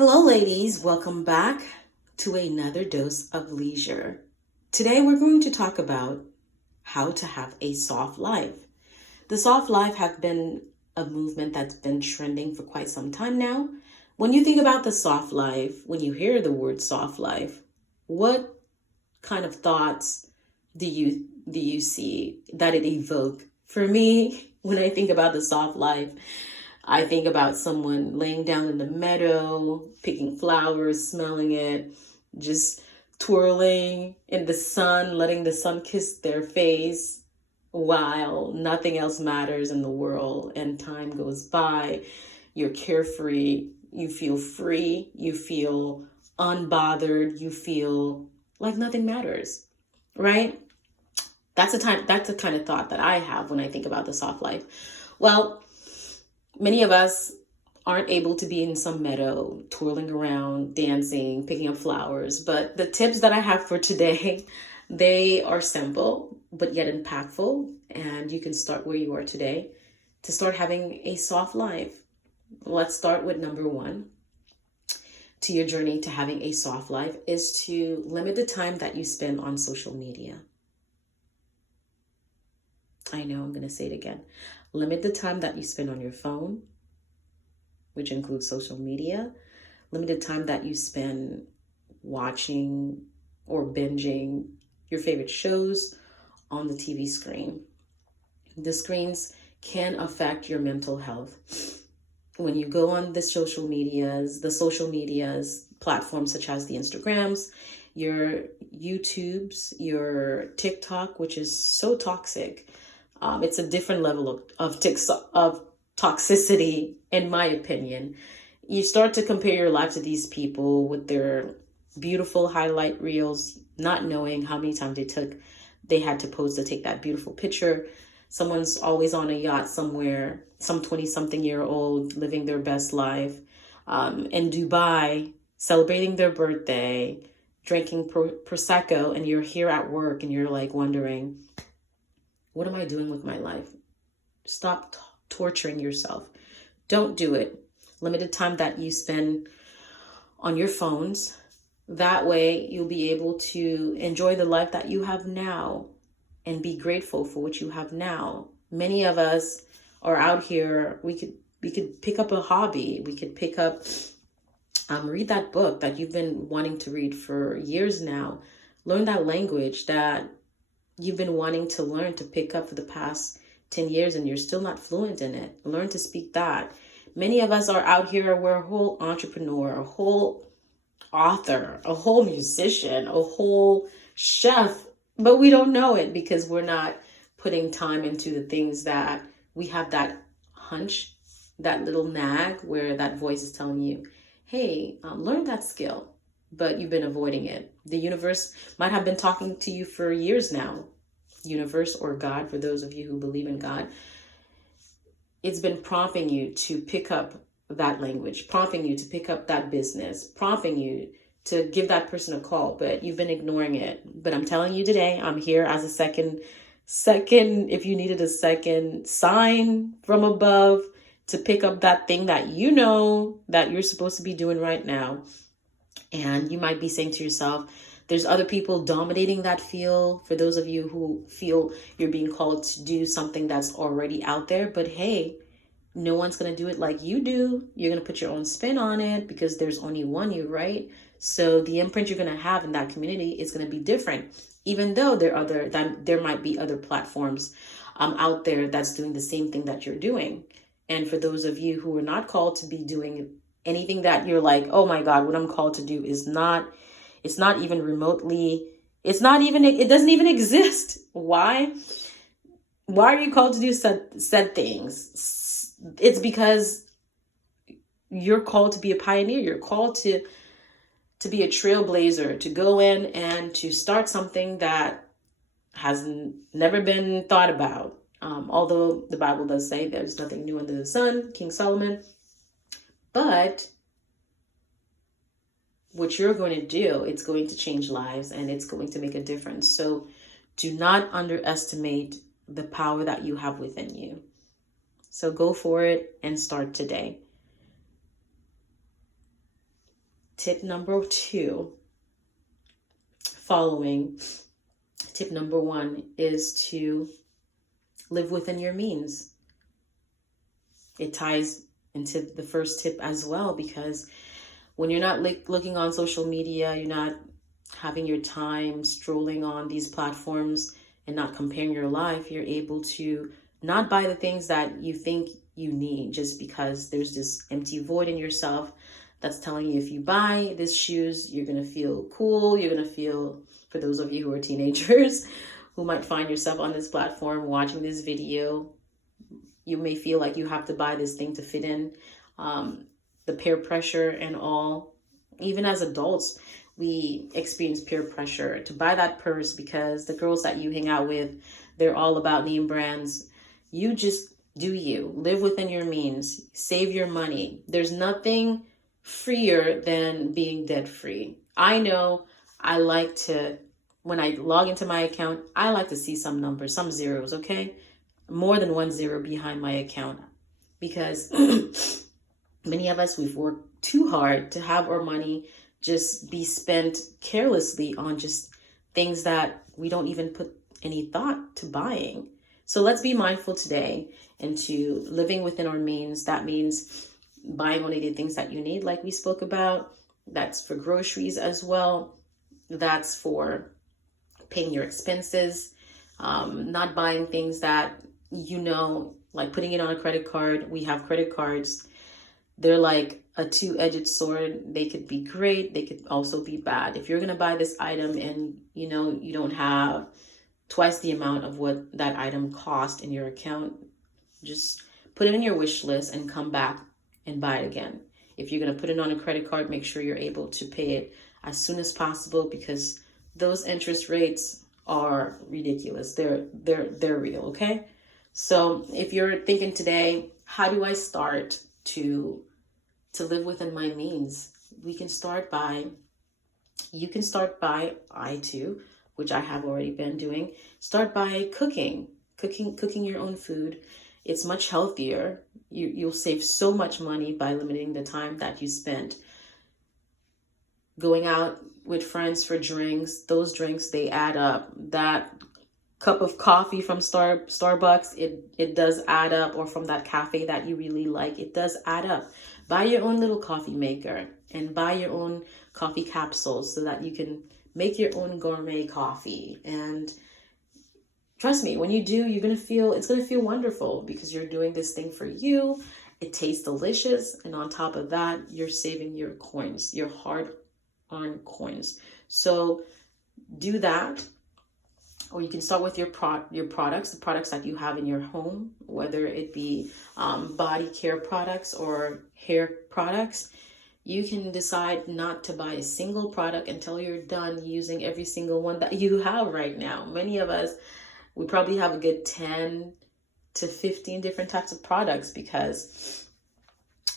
Hello, ladies. Welcome back to another dose of leisure. Today, we're going to talk about how to have a soft life. The soft life has been a movement that's been trending for quite some time now. When you think about the soft life, when you hear the word soft life, what kind of thoughts do you see that it evoke? For me, when I think about the soft life, I think about someone laying down in the meadow, picking flowers, smelling it, just twirling in the sun, letting the sun kiss their face while nothing else matters in the world and time goes by. You're carefree, you feel free, you feel unbothered, you feel like nothing matters, right? That's the kind of thought that I have when I think about the soft life. Well, many of us aren't able to be in some meadow, twirling around, dancing, picking up flowers. But the tips that I have for today, they are simple, but yet impactful. And you can start where you are today to start having a soft life. Let's start with number one to your journey to having a soft life is to limit the time that you spend on social media. I know, I'm going to say it again. Limit the time that you spend on your phone, which includes social media. Limit the time that you spend watching or binging your favorite shows on the TV screen. The screens can affect your mental health. When you go on the social medias platforms such as the Instagrams, your YouTubes, your TikTok, which is so toxic. It's a different level of toxicity, in my opinion. You start to compare your life to these people with their beautiful highlight reels, not knowing how many times they had to pose to take that beautiful picture. Someone's always on a yacht somewhere, some 20-something-year-old living their best life in Dubai, celebrating their birthday, drinking Prosecco, and you're here at work and you're like wondering, what am I doing with my life? Stop torturing yourself. Don't do it. Limited time that you spend on your phones. That way you'll be able to enjoy the life that you have now and be grateful for what you have now. Many of us are out here. We could pick up a hobby. We could pick up, read that book that you've been wanting to read for years now. Learn that language that you've been wanting to learn to pick up for the past 10 years and you're still not fluent in it. Learn to speak that. Many of us are out here, we're a whole entrepreneur, a whole author, a whole musician, a whole chef, but we don't know it because we're not putting time into the things that we have that hunch, that little nag where that voice is telling you, hey, learn that skill. But you've been avoiding it. The universe might have been talking to you for years now. Universe or God, for those of you who believe in God, it's been prompting you to pick up that language, prompting you to pick up that business, prompting you to give that person a call, but you've been ignoring it. But I'm telling you today, I'm here as a second, if you needed a second sign from above to pick up that thing that you know that you're supposed to be doing right now. And you might be saying to yourself, there's other people dominating that field. For those of you who feel you're being called to do something that's already out there, but hey, no one's going to do it like you do. You're going to put your own spin on it because there's only one you, right? So the imprint you're going to have in that community is going to be different, even though there might be other platforms out there that's doing the same thing that you're doing. And for those of you who are not called to be doing anything that you're like, oh my God, what I'm called to do is not, it's not even remotely, it doesn't even exist. Why? Why are you called to do said things? It's because you're called to be a pioneer. You're called to be a trailblazer, to go in and to start something that has never been thought about. Although the Bible does say there's nothing new under the sun, King Solomon. But what you're going to do, it's going to change lives and it's going to make a difference. So do not underestimate the power that you have within you. So go for it and start today. tip number 2, following tip number 1, is to live within your means. It ties into the first tip as well, because when you're not looking on social media, you're not having your time strolling on these platforms and not comparing your life, you're able to not buy the things that you think you need just because there's this empty void in yourself that's telling you if you buy these shoes, you're going to feel cool. You're going to feel, for those of you who are teenagers who might find yourself on this platform watching this video, you may feel like you have to buy this thing to fit in. The peer pressure and all. Even as adults, we experience peer pressure to buy that purse because the girls that you hang out with, they're all about name brands. You just do you. Live within your means. Save your money. There's nothing freer than being debt free. I know I like to, when I log into my account, I like to see some numbers, some zeros, okay? More than 1 0 behind my account, because many of us, we've worked too hard to have our money just be spent carelessly on just things that we don't even put any thought to buying. So let's be mindful today into living within our means. That means buying only the things that you need, like we spoke about. That's for groceries as well. That's for paying your expenses, not buying things that, like putting it on a credit card. We have credit cards. They're like a two-edged sword. They could be great. They could also be bad. If you're going to buy this item and, you don't have twice the amount of what that item cost in your account, just put it in your wish list and come back and buy it again. If you're going to put it on a credit card, make sure you're able to pay it as soon as possible, because those interest rates are ridiculous. They're real, okay? So if you're thinking today, how do I start to live within my means? You can start by, I too, which I have already been doing, start by cooking your own food. It's much healthier. You'll save so much money by limiting the time that you spend going out with friends for drinks. Those drinks, they add up. That cup of coffee from Starbucks, it does add up, or from that cafe that you really like, it does add up. Buy your own little coffee maker and buy your own coffee capsules so that you can make your own gourmet coffee. And trust me, when you do, it's going to feel wonderful, because you're doing this thing for you. It tastes delicious. And on top of that, you're saving your coins, your hard-earned coins. So do that. Or you can start with your products, the products that you have in your home, whether it be body care products or hair products. You can decide not to buy a single product until you're done using every single one that you have right now. Many of us, we probably have a good 10 to 15 different types of products, because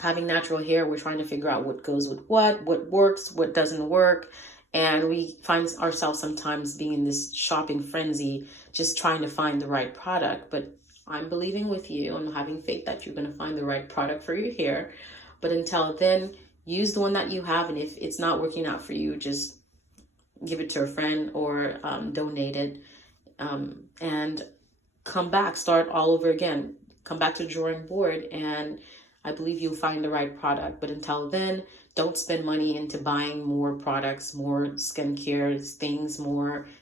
having natural hair, we're trying to figure out what goes with what works, what doesn't work. And we find ourselves sometimes being in this shopping frenzy, just trying to find the right product. But I'm believing with you and having faith that you're going to find the right product for your hair. But until then, use the one that you have. And if it's not working out for you, just give it to a friend or donate it. And come back, start all over again. Come back to the drawing board, and I believe you'll find the right product. But until then, don't spend money into buying more products, more skincare things,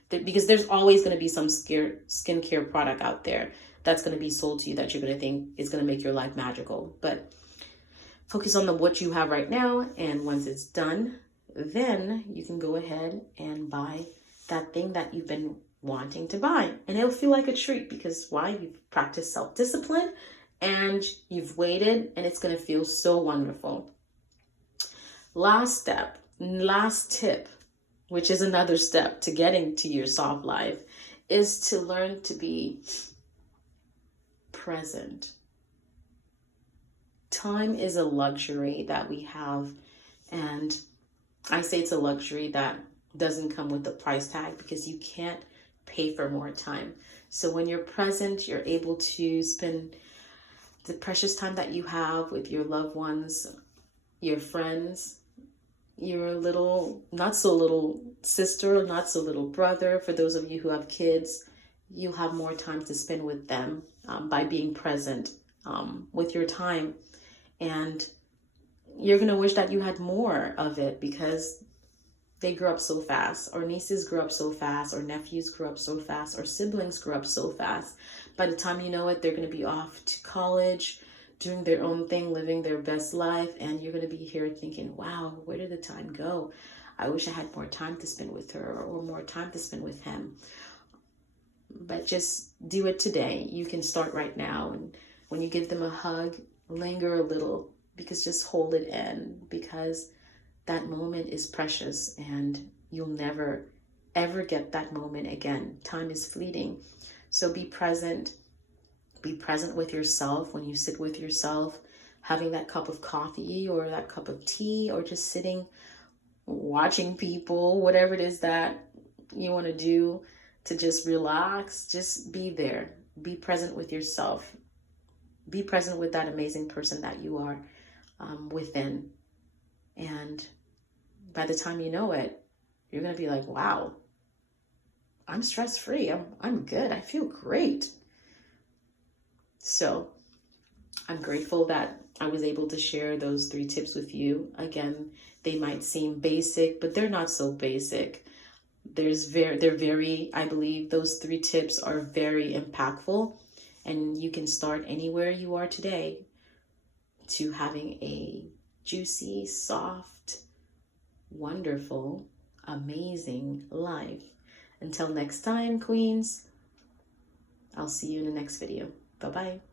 because there's always going to be some skincare product out there that's going to be sold to you that you're going to think is going to make your life magical. But focus on what you have right now, and once it's done, then you can go ahead and buy that thing that you've been wanting to buy. And it'll feel like a treat, because why? You've practiced self-discipline and you've waited, and it's going to feel so wonderful. Last tip, which is another step to getting to your soft life, is to learn to be present. Time is a luxury that we have, and I say it's a luxury that doesn't come with a price tag, because you can't pay for more time. So when you're present, you're able to spend the precious time that you have with your loved ones, your friends, your little, not so little sister, not so little brother. For those of you who have kids, you have more time to spend with them by being present with your time. And you're going to wish that you had more of it because they grew up so fast. Our nieces grew up so fast. Our nephews grew up so fast. Our siblings grew up so fast. By the time you know it, they're going to be off to college, doing their own thing, living their best life. And you're going to be here thinking, wow, where did the time go? I wish I had more time to spend with her or more time to spend with him. But just do it today. You can start right now. And when you give them a hug, linger a little, because just hold it in, because that moment is precious and you'll never ever get that moment again. Time is fleeting. So be present. Be present with yourself when you sit with yourself, having that cup of coffee or that cup of tea, or just sitting watching people, whatever it is that you want to do to just relax. Just be there. Be present with yourself. Be present with that amazing person that you are within. And by the time you know it, you're going to be like, wow, I'm stress-free. I'm good. I feel great. So I'm grateful that I was able to share those 3 tips with you. Again, they might seem basic, but they're not so basic. They're very, I believe those 3 tips are very impactful, and you can start anywhere you are today to having a juicy, soft, wonderful, amazing life. Until next time, queens, I'll see you in the next video. Bye-bye.